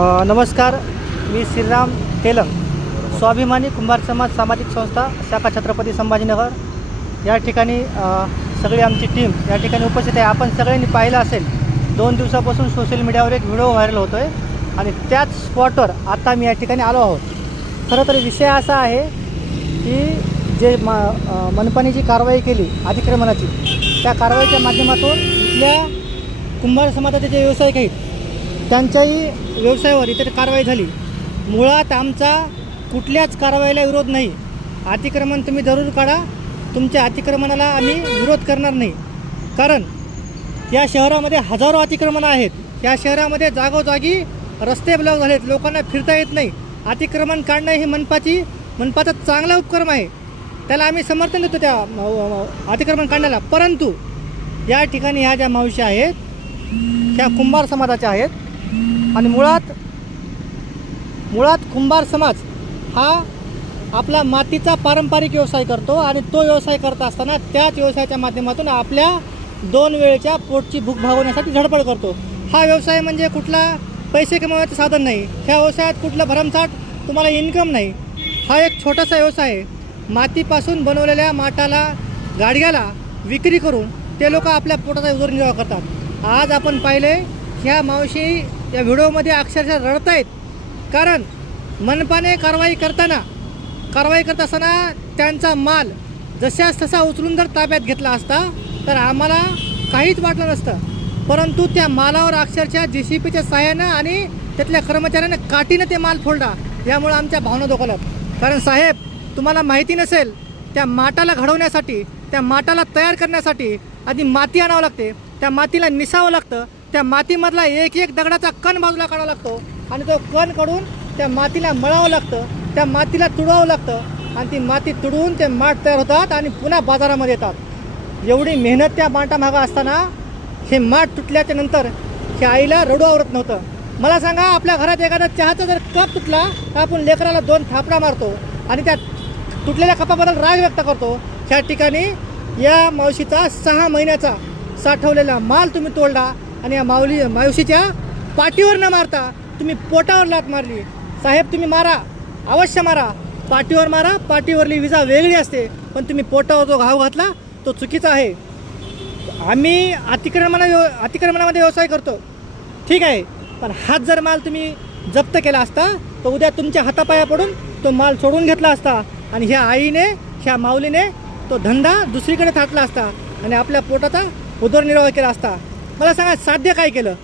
नमस्कार, मी श्रीराम तेलंग, स्वाभिमानी कुंभार समाज सामाजिक संस्था शाखा छत्रपती संभाजीनगर या ठिकाणी सगळी आमची टीम या ठिकाणी उपस्थित आहे. आपण सगळ्यांनी पाहिलं असेल 2 दिवसापासून सोशल मीडियावर एक व्हिडिओ व्हायरल होतो आहे आणि त्याच स्पॉटवर आता मी या ठिकाणी आलो आहोत. खरं तर विषय असा आहे की जे मनपाने जी कारवाई केली अतिक्रमणाची, त्या कारवाईच्या माध्यमातून इथल्या कुंभार समाजाचे जे व्यावसायिक आहेत त्यांच्याही व्यवसायावर इतर कारवाई झाली. मुळात आमचा कुठल्याच कारवाईला विरोध नाही. अतिक्रमण तुम्ही जरूर काढा, तुमच्या अतिक्रमणाला आम्ही विरोध करणार नाही. कारण या शहरामध्ये हजारो अतिक्रमणं आहेत. या शहरामध्ये जागोजागी रस्ते ब्लॉक झालेत, लोकांना फिरता येत नाही. अतिक्रमण काढणं ही मनपाचा चांगला उपक्रम आहे, त्याला आम्ही समर्थन देतो त्या अतिक्रमण काढण्याला. परंतु या ठिकाणी ह्या ज्या मावशी आहेत त्या कुंभार समाजाच्या आहेत आणि मुळात कुंभार समाज हा आपला मातीचा पारंपरिक व्यवसाय करतो आणि तो व्यवसाय करत असताना त्याच व्यवसायाच्या माध्यमातून आपल्या 2 वेळच्या पोटची भूक भागवण्यासाठी धडपड करतो. हा व्यवसाय म्हणजे कुठला पैसे कमवण्याचं साधन नाही. ह्या व्यवसायात कुठलं भरमसाठ तुम्हाला इन्कम नाही. हा एक छोटासा व्यवसाय आहे. मातीपासून बनवलेल्या माठाला, गाडग्याला विक्री करून ते लोक आपल्या पोटाचा उदरनिर्वाह करतात. आज आपण पाहिले ह्या मावशी या व्हिडिओमध्ये अक्षरशः रडत आहेत. कारण मनपाने कारवाई करत असताना त्यांचा माल जशास तसा उचलून जर ताब्यात घेतला असता तर आम्हाला काहीच वाटलं नसतं. परंतु त्या मालावर अक्षरशः JCBच्या सहाय्यानं आणि त्यातल्या कर्मचाऱ्यानं काठीनं ते माल फोडला. यामुळे आमच्या भावना दुखावल्यात. कारण साहेब, तुम्हाला माहिती नसेल, त्या माठाला घडवण्यासाठी, त्या माठाला तयार करण्यासाठी आधी माती आणावं लागते, त्या मातीला निसावं लागतं, त्या मातीमधला एक एक दगडाचा कण बाजूला काढावा लागतो आणि तो कण काढून त्या मातीला मळावं लागतं, त्या मातीला तुडवावं लागतं आणि ती माती तुडवून ते माठ तयार होतात आणि पुन्हा बाजारामध्ये येतात. एवढी मेहनत त्या माठामागं असताना हे माठ तुटल्याच्या नंतर हे आईला रडू आवरत नव्हतं. मला सांगा, आपल्या घरात एखादा चहाचा जर कप तुटला तर आपण लेकराला 2 थापडा मारतो आणि त्या तुटलेल्या कपाबद्दल राग व्यक्त करतो. ह्या ठिकाणी या मावशीचा 6 महिन्याचा साठवलेला माल तुम्ही तोडला आणि या मावशीच्या पाठीवर न मारता तुम्ही पोटावर लात मारली. साहेब, तुम्ही मारा, अवश्य मारा, पाठीवर मारा, पाठीवरली विजा वेगळी असते, पण तुम्ही पोटावर जो घाव घातला तो चुकीचा आहे. आम्ही अतिक्रमणामध्ये व्यवसाय करतो, ठीक आहे, पण हाच जर माल तुम्ही जप्त केला असता तर उद्या तुमच्या हातापाया पडून तो माल सोडून घेतला असता आणि ह्या आईने, ह्या माऊलीने तो धंदा दुसरीकडे थाटला असता आणि आपल्या पोटाचा उदरनिर्वाह केला असता. मला सांगा, साध्य काय केलं?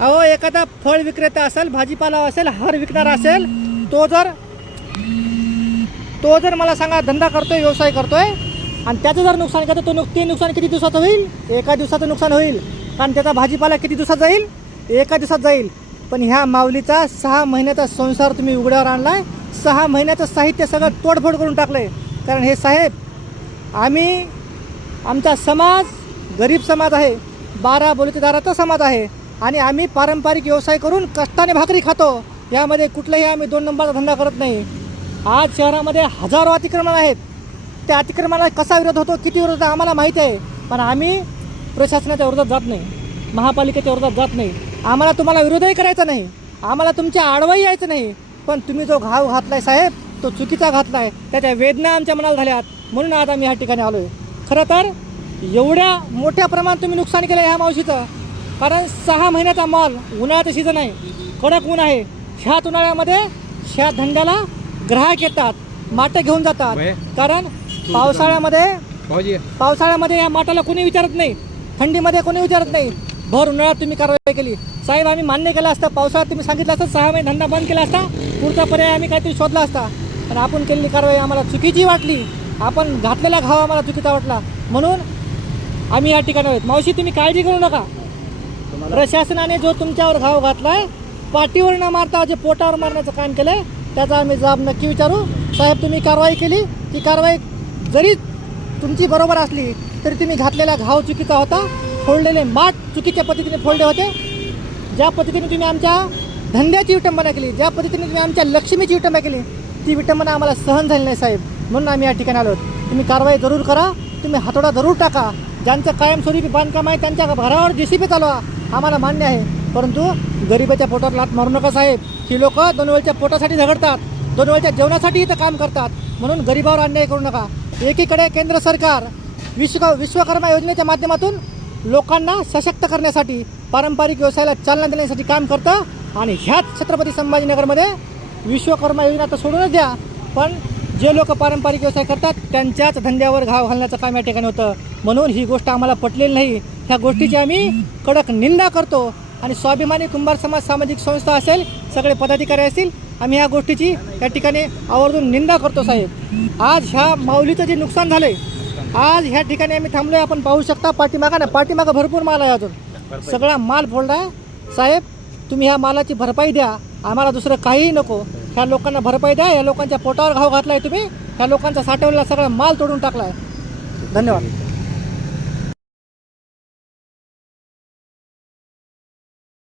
अहो, एखादा फळ विक्रेता असेल, भाजीपाला असेल, हार विकणारा असेल, तो जर मला सांगा धंदा करतोय, व्यवसाय करतोय आणि त्याचं जर नुकसान करतो, ते नुकसान किती दिवसाचं होईल? एका दिवसाचं नुकसान होईल. कारण त्याचा भाजीपाला किती दिवसात जाईल? एका दिवसात जाईल. पण ह्या माऊलीचा 6 महिन्याचा संसार तुम्ही उघड्यावर आणलाय. 6 महिन्याचं साहित्य सगळं तोडफोड करून टाकलं आहे. कारण हे साहेब, आमचा समाज गरीब समाज आहे, 12 बलुतेदाराचा समाज आहे आणि आम्ही पारंपरिक व्यवसाय करून कष्टाने भाकरी खातो. यामध्ये कुठलाही आम्ही 2 नंबरचा धंदा करत नाही. आज शहरामध्ये हजारो अतिक्रमण आहेत. त्या अतिक्रमणाला कसा विरोध होतो, किती विरोध होतो आम्हाला माहीत आहे. पण आम्ही प्रशासनाच्या विरोधात जात नाही, महापालिकेच्या विरोधात जात नाही. आम्हाला तुम्हाला विरोधही करायचा नाही, आम्हाला तुमच्या आडवाही यायचं नाही. पण तुम्ही जो घाव घातलाय साहेब, तो चुकीचा घातलाय. त्याच्या वेदना आमच्या मनाला झाल्यात, म्हणून आज आम्ही ह्या ठिकाणी आलो आहे. खरं तर एवढ्या मोठ्या प्रमाणात तुम्ही नुकसान केलं ह्या मावशीचं. कारण 6 महिन्याचा माल, उन्हाळ्याचं सीझन आहे, कडक ऊन आहे. ह्याच उन्हाळ्यामध्ये ह्या धंद्याला ग्राहक येतात, माठं घेऊन जातात. कारण पावसाळ्यामध्ये या माठाला कोणी विचारत नाही, थंडीमध्ये कोणी विचारत नाही. भर उन्हाळ्यात तुम्ही कारवाई केली साहेब. आम्ही मान्य केलं असतं, पावसाळ्यात तुम्ही सांगितलं असतं, 6 महिने धंदा बंद केला असता, पुढचा पर्याय आम्ही काहीतरी शोधला असता. पण आपण केलेली कारवाई आम्हाला चुकीची वाटली. आपण घातलेला घाव आम्हाला चुकीचा वाटला, म्हणून आम्ही या ठिकाणी आहोत. मावशी, तुम्ही काळजी करू नका. प्रशासनाने जो तुमच्यावर घाव घातलाय, पाठीवर न मारता जे पोटावर मारण्याचं काम केलंय, त्याचा आम्ही जबाब नक्की विचारू. साहेब, तुम्ही कारवाई केली, ती कारवाई जरी तुमची बरोबर असली तरी तुम्ही घातलेला घाव चुकीचा होता, फोडलेले माठ चुकीच्या पद्धतीने फोडले होते. ज्या पद्धतीने तुम्ही आमच्या धंद्याची विटंबना केली, ज्या पद्धतीने तुम्ही आमच्या लक्ष्मीची विटंबना केली, ती विटंबना आम्हाला सहन झाली नाही साहेब. म्हणून आम्ही या ठिकाणी आलो. तुम्ही कारवाई जरूर करा, तुम्ही हातोडा जरूर टाका. ज्यांचं कायमस्वरूपी बांधकाम आहे त्यांच्या घरावर JCB चालवा, आम्हाला मान्य आहे. परंतु गरिबाच्या पोटावर लात मारू नका साहेब. ही लोक 2 वेळच्या पोटासाठी झगडतात, 2 वेळच्या जेवणासाठी इथं काम करतात, म्हणून गरिबावर अन्याय करू नका. एकीकडे केंद्र सरकार विश्वकर्मा योजनेच्या माध्यमातून लोकांना सशक्त करण्यासाठी, पारंपरिक व्यवसायाला चालना देण्यासाठी काम करतं, आणि ह्याच छत्रपती संभाजीनगरमध्ये विश्वकर्मा योजना तर सोडूनच द्या, पण जे लोक पारंपरिक व्यवसाय करतात त्यांच्याच धंद्यावर घाव घालण्याचं काम या ठिकाणी होतं. म्हणून ही गोष्ट आम्हाला पटलेली नाही. ह्या गोष्टीची आम्ही कडक निंदा करतो. आणि स्वाभिमानी कुंभार समाज सामाजिक संस्था असेल, सगळे पदाधिकारी असतील, आम्ही ह्या गोष्टीची या ठिकाणी आवर्जून निंदा करतो साहेब. आज ह्या माऊलीचं जे नुकसान झालं आहे, आज ह्या ठिकाणी आम्ही थांबलो आहे. आपण पाहू शकता पाठीमागं भरपूर माल आहे, अजून सगळा माल फोडला आहे. साहेब, तुम्ही ह्या मालाची भरपाई द्या, आम्हाला दुसरं काहीही नको. ह्या लोकांना भरपाई द्या. या लोकांच्या पोटावर घाव घातला आहे तुम्ही. ह्या लोकांचा साठवलेला सगळा माल तोडून टाकला आहे. धन्यवाद.